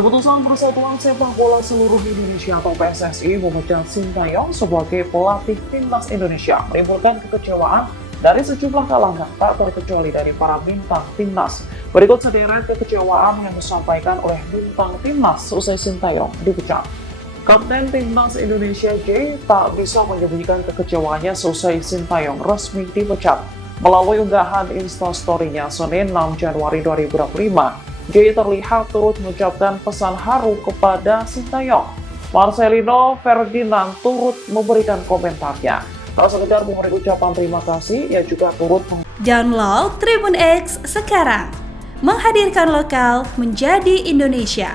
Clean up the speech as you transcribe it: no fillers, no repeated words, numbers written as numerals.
Keputusan Persatuan Sepak Bola Seluruh Indonesia atau PSSI memecat Sintayong sebagai pelatih timnas Indonesia menimbulkan kekecewaan dari sejumlah kalangan, tak terkecuali dari para bintang timnas. Berikut sederet kekecewaan yang disampaikan oleh bintang timnas usai Sintayong dipecat. Kapten timnas Indonesia J tak bisa menyembunyikan kekecewaannya seusai Sintayong resmi dipecat. Melalui unggahan Instastory-nya Senin 6 Januari 2025, J terlihat turut mengucapkan pesan haru kepada Sintayong. Marcelino Ferdinand turut memberikan komentarnya. Tak sekedar memberi ucapan terima kasih, ia juga turut Download Tribun X sekarang, menghadirkan lokal menjadi Indonesia.